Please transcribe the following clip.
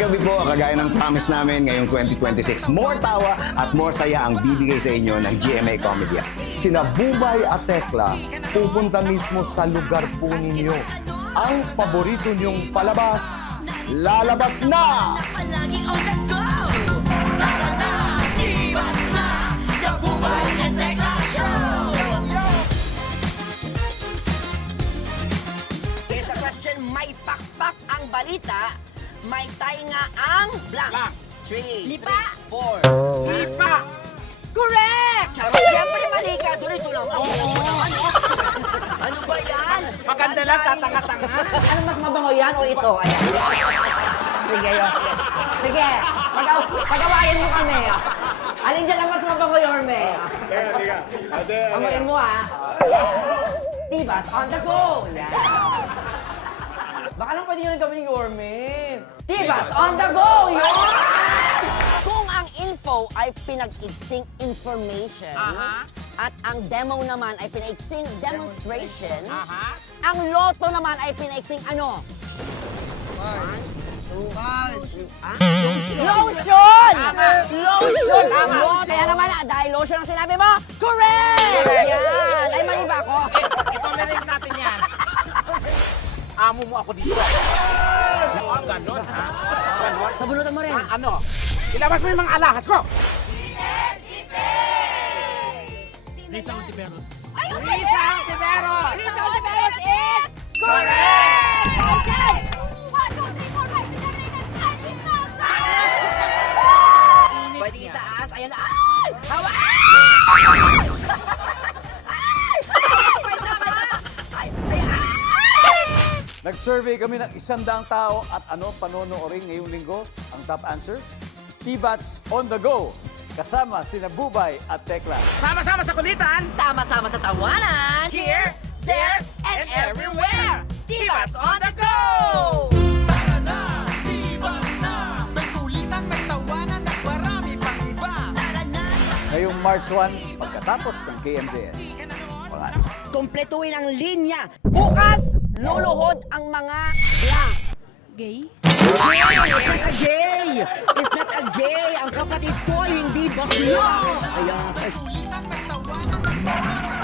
Kagabi po, kagaya ng promise namin ngayong 2026, more tawa at more saya ang bibigay sa inyo ng GMA Comedy. Sina Bubay at Tekla pupunta mismo sa lugar po ninyo. Ang paborito niyong palabas, lalabas na! Palagi on the go! Tara na! Divas na! The Bubay and Tekla Show! Here's a question, may pakpak ang balita, may tainga ang blank. 3, Lipa. 4. Lipa! Correct! Charot, siyempre mali ka. Tuloy lang. Ano ba yan? Maganda lang, tatanga-tanga. Ano mas mabango yan o ito? Ayan. Sige, okay. Sige, pag-awayan mo kami. Alin dyan ang mas mabango, Yorme? Amoyin mo, ha? Tibas on the go! Yan. Baka lang pwede yun ang gawin ni Yorme. Tibas on the go! Yan! Kung ang info ay pinag-igsing information, at ang demo naman ay pinaiksing demonstration, ang loto naman ay pinaiksing ano? Lotion! Lotion! Kaya naman, dahil lotion ang sinabi mo, correct! Yan! Ay, mali ba ako? Ipamilig natin yan. Amo mo ako dito. Ganon. Ganon. Sabunutan mo rin. Ano? Ilabas mo yung mga alahas ko. Lisa Ontiveros. Lisa Ontiveros! Lisa Ontiveros is Correct! Okay! 1, 2, 3, 4, 5, 6, 7, 8, 9, 10,000! Pwede itaas. Ayan na. Ay! Hawa! Ay! Nag-survey kami ng 100 tao at ano panonoorin ngayong linggo? Ang top answer? T-Bats on the go! Kasama sina Bubay at Tekla. Sama-sama sa kulitan. Sama-sama sa tawanan. Here, there, and everywhere. Divas on the go! Tara na, Divas na! May kulitan, may tawanan at marami pang iba. Tara na. Ngayong March 1, pagkatapos ng KMJS. Wala na. Kompletuhin ang linya. Bukas, luluhod ang mga blank. Gay? It's not a gay! It's not a gay! Ang kapatid ko ay hindi bakla! Ayan. Kulitan, may tawanan at marami